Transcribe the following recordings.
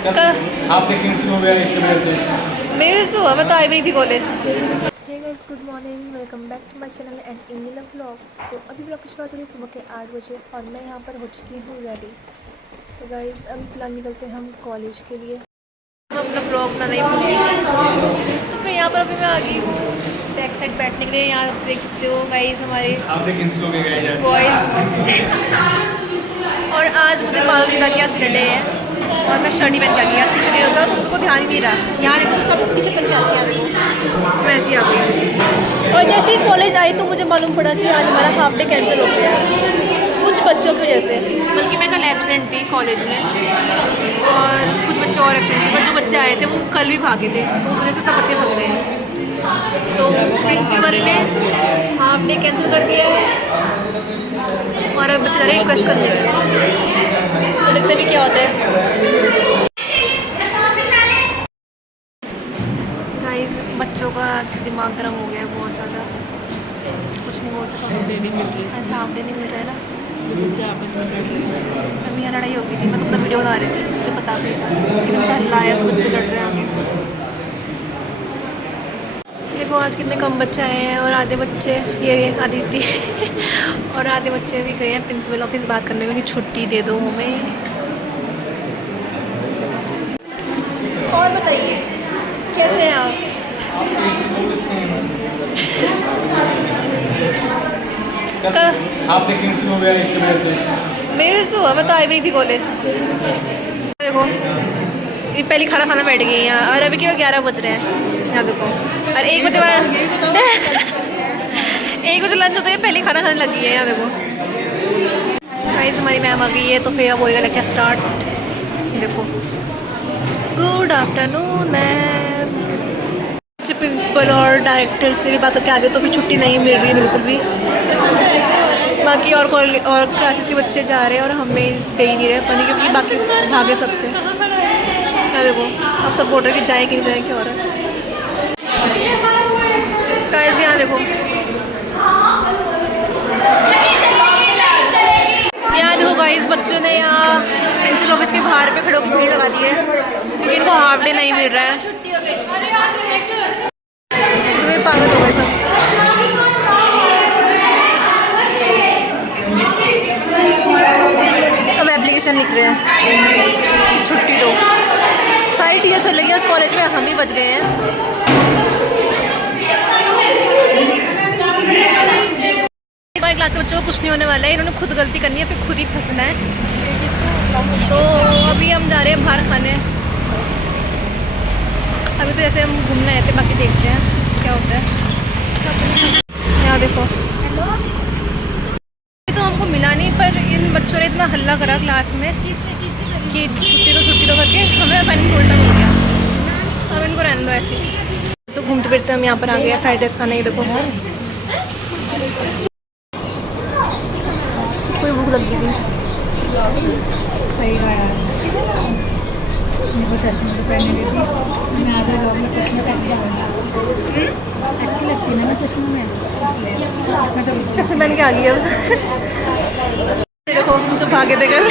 आपने कैंसिल हो गया इसकी वजह से। मेरे से हुआ, मैं तो आई भी नहीं थी college. Hey guys, good morning, welcome back to my channel and Indian vlog. तो अभी व्लॉग की शुरुआत हो रही है सुबह के 8 बजे और मैं यहाँ पर हो चुकी हूँ रेडी। तो गाइस अभी फिलहाल निकलते हैं हम कॉलेज के लिए। हम अपना ब्लॉग बनाना ही भूल गई थी, तो फिर यहाँ पर अभी मैं आ गई हूँ बैक साइड बैठने के लिए। यहाँ आप देख सकते हो गाइस हमारे आपने कैंसिल हो गया बॉयज़। और आज मुझे मालूम नहीं था कि आज सैटरडे है और मैं शर्ट ही पहन के आ गई। यार टी शर्ट ही होता है तो तुमको ध्यान ही नहीं रहा। यहाँ देखो तो सब टी शर्ट पहन के आती है, देखो मैं ऐसे ही आ गई। और जैसे ही कॉलेज आई तो मुझे मालूम पड़ा कि आज हमारा हाफ डे कैंसिल हो गया कुछ बच्चों की वजह से। बल्कि मैं कल एब्सेंट थी कॉलेज में और कुछ बच्चे और एब्सेंट थे, पर जो बच्चे आए थे वो कल भी भागे थे, तो उस वजह से सब बच्चे फंस गए। तो प्रिंसिपल ने हाफ डे कैंसिल कर दिया है और अब बच्चे ज़्यादा रिक्वेस्ट करने लगे, तो देखते भी क्या होता है। गाइस बच्चों का आज दिमाग गर्म हो गया है बहुत ज़्यादा, कुछ नहीं बोल सकता। अच्छा हाफ डे नहीं मिल रहा है ना, बच्चे आपस में लड़ रहे हैं। अभी यहाँ लड़ाई हो गई थी, मैं तो अपना वीडियो बना रही थी, मुझे पता भी था एकदम से हल्ला आया तो बच्चे लड़ रहे हैं आगे। देखो आज कितने कम बच्चे आए हैं और आधे बच्चे ये आदित्य और आधे बच्चे भी गए हैं प्रिंसिपल ऑफिस बात करने में कि छुट्टी दे दो हमें। और बताइए कैसे हैं आप? आपने कैंसिल हो गया इसकी वजह से। मेरे से हुआ, मैं तो आई भी नहीं थी कॉलेज। देखो ये पहले खाना बैठ गई हैं यहाँ और अभी केवल 11 बज रहे हैं। यहाँ देखो और 1 बजे वाला 1 बजे लंच होता है, पहले खाना खाने लगी है। यहाँ देखो गाइस हमारी मैम आ गई है तो फिर अब होएगा लेक्चर स्टार्ट। देखो गुड आफ्टरनून मैम। प्रिंसिपल और डायरेक्टर से भी बात करके आगे तो फिर छुट्टी नहीं मिल रही बिल्कुल भी। बाकी और क्लासेस के बच्चे जा रहे हैं और हमें दे ही नहीं रहे, पता नहीं क्योंकि बाकी भागे सबसे। क्या देखो अब सब बोल रहे कि जाए कि नहीं जाए, क्या हो रहा है गाइस। यहाँ देखो गाइस बच्चों ने यहाँ प्रिंसिपल ऑफिस के बाहर पे खड़े होकर भीड़ लगा दी है क्योंकि इनको हाफ डे नहीं मिल रहा है। तो ये पागल हो गए सब। अब एप्लीकेशन लिख रहे हैं कि छुट्टी दो। सारी टीचर चल रही है उस कॉलेज में, हम ही बच गए हैं। हमारी क्लास के बच्चों को कुछ नहीं होने वाला है, इन्होंने खुद गलती करनी है फिर खुद ही फंसना है। तो अभी हम जा रहे हैं बाहर खाने। अभी तो जैसे हम घूमने आए थे, बाकी देखते हैं क्या होता है। यहाँ देखो तो हमको मिला नहीं, पर इन बच्चों ने इतना हल्ला करा क्लास में कि छुट्टी तो करके हमें असाइनमेंट उल्टा मिल गया। अब इनको रहने दो ऐसे। तो घूमते फिरते हम यहाँ पर आ गए फ्राइड राइस खाने। देखो इसको भूख लगी थी। सही कहा यार, मेरे को चश्मे तो पहनने गई थी, मैं आधे लोग में चश्मे पहन के आऊँगा। अच्छी लगती है ना मैं चश्मे में, इसमें तो चश्मे पहन के आ गई अब। देखो हम जो भागे थे कर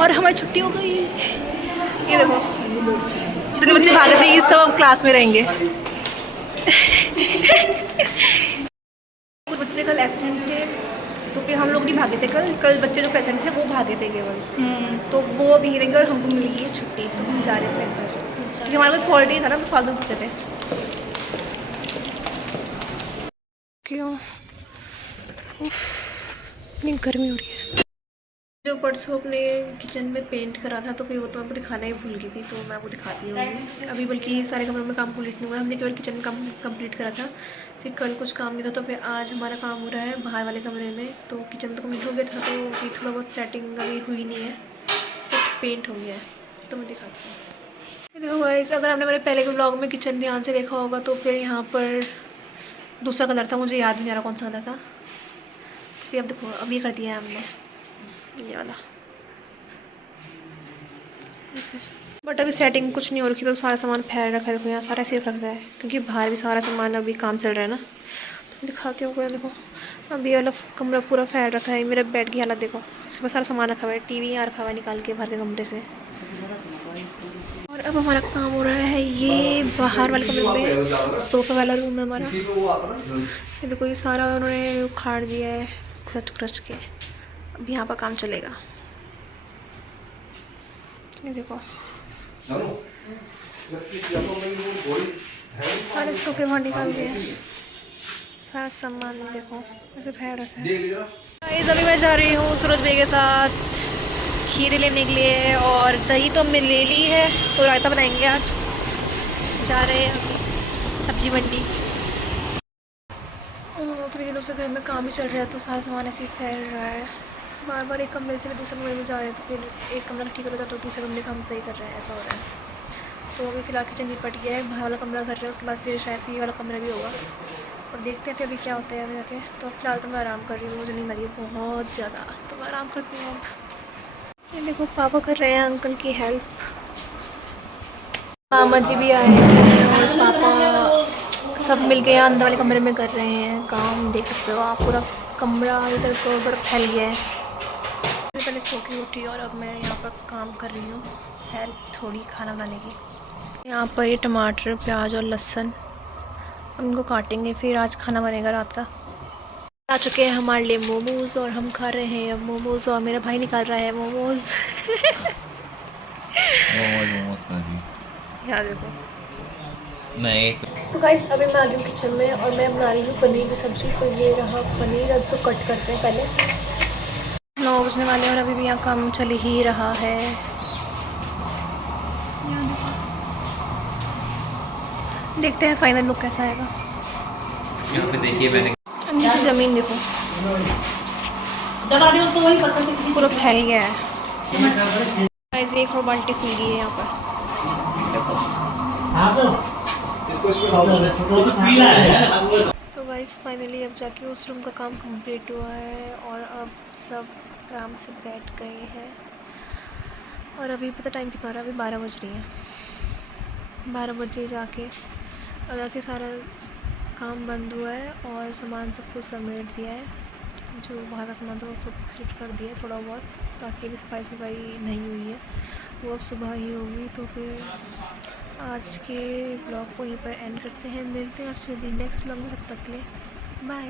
और हमारी छुट्टी हो गई। ये देखो जितने बच्चे भागे थे ये सब अब क्लास में रहेंगे। कुछ बच्चे कल एब्सेंट थे तो फिर हम लोग नहीं भागे थे। कल बच्चे जो प्रेजेंट थे वो भागे थे केवल, तो वो अभी रहेंगे और हमको मिल गई है छुट्टी, तो हम जा रहे थे घर क्योंकि हमारा कोई फॉल्ट नहीं था ना, तो फालतू बच्चे थे। क्यों इतनी गर्मी हो रही है। जो परसों अपने किचन में पेंट करा था तो फिर वो तो आपको दिखाना ही भूल गई थी, तो मैं वो दिखाती हूँ अभी। बल्कि सारे कमरों में काम कंप्लीट नहीं हुआ, हमने केवल किचन काम कंप्लीट करा था। फिर कल कुछ काम नहीं था तो फिर आज हमारा काम हो रहा है बाहर वाले कमरे में। तो किचन तो कंप्लीट हो गया था, तो फिर थोड़ा बहुत सेटिंग अभी हुई नहीं है, तो पेंट हो गया है, तो मैं दिखाती हूँ। देखो गाइस अगर आपने मेरे पहले के व्लॉग में किचन ध्यान से देखा होगा तो फिर यहाँ पर दूसरा कलर था, मुझे याद नहीं आ रहा कौन सा कलर था। फिर अब देखो अभी कर दिया है हमने ये वाला ऐसे। बट अभी सेटिंग कुछ नहीं हो रखी, तो सारा सामान फैल रखा है। देखो यहाँ सारा सिर्फ रखा है क्योंकि बाहर भी सारा सामान अभी काम चल रहा है ना, तो दिखाती हूँ। देखो अभी वाला कमरा पूरा फैल रखा है। मेरा बेड की हालत देखो, उसके पास सारा सामान रखा हुआ है। टीवी यहाँ रखा हुआ है निकाल के बाहर के कमरे से। और अब हमारा काम हो रहा है ये बाहर वाले कमरे में, सोफा वाला रूम है हमारा। ये देखो ये सारा उन्होंने उखाड़ दिया है खुरच खुरच के। अब यहाँ पर काम चलेगा। ये देखो सारे सोफे वहाँ निकाल दिए, सारा सामान देखो ऐसे फैल रखा है। गाइस अभी मैं जा रही हूँ सूरज भाई के साथ खीरे लेने के लिए, और दही तो हमने ले ली है, तो रायता बनाएंगे आज। जा रहे हैं अभी सब्जी मंडी। इतने दिनों से घर में काम ही चल रहा है, तो सारा सामान ऐसे ही फैल रहा है। बार बार एक कमरे से दूसरे कमरे में जा रहे हैं, तो फिर एक कमरा ठीक हो जाता है तो दूसरे कमरे का हम सही कर रहे हैं, ऐसा हो रहा है। तो अभी फ़िलहाल किचन निपट गया है, बाहर वाला कमरा कर रहे हैं, उसके बाद फिर शायद से ये वाला कमरा भी होगा, और देखते हैं फिर अभी क्या होता है अभी जाके। तो फिलहाल तो मैं आराम कर रही हूँ, मुझे नींद आ रही है बहुत ज़्यादा, तो मैं आराम करती हूँ अब। ये देखो पापा कर रहे हैं अंकल की हेल्प, मामा जी भी आए हैं, और पापा सब मिल के यहाँ अंदर वाले कमरे में कर रहे हैं काम। देख सकते हो आप पूरा कमरा इधर तो बर्फ फैल गया है। मैं पहले सो के उठी और अब मैं यहाँ पर काम कर रही हूँ, हेल्प थोड़ी खाना बनाने की। यहाँ पर ये टमाटर प्याज और लहसुन उनको काटेंगे, फिर आज खाना बनेगा रात का। आ चुके हैं हमारे लिए मोमोज, और हम खा रहे हैं अब मोमोज, और मेरा भाई निकाल रहा है मोमोज। मोमोज खा रही यहाँ देखो। नहीं तो गाइस अभी मैं आ गई हूँ किचन में, और मैं बना रही हूँ पनीर की सब्ज़ी। तो ये रहा पनीर, अब इसको कट करते हैं पहले। 9 बजने वाले हैं और अभी भी यहाँ काम चल ही रहा है। देखते हैं फाइनल लुक कैसा आएगा। यहाँ पे देखिए मैंने नीचे ज़मीन देखो पूरा फैल गया है। गाइस एक और बाल्टी खुल गई है यहाँ पर। तो गाइस फाइनली अब जाके उस रूम का काम कंप्लीट हुआ है, और अब सब आराम से बैठ गए हैं। और अभी पता टाइम कितना हो रहा है, अभी 12 बज रही है। 12 बजे जाके सारा काम बंद हुआ है, और सामान सब कुछ समेट दिया है। जो बाहर का सामान था वो सब शिफ्ट कर दिया है थोड़ा बहुत, बाकी भी सफाई नहीं हुई है, वो अब सुबह ही होगी। तो फिर आज के ब्लॉग को यहीं पर एंड करते हैं, मिलते हैं आपसे नेक्स्ट ब्लॉग में, तब तक के लिए बाय।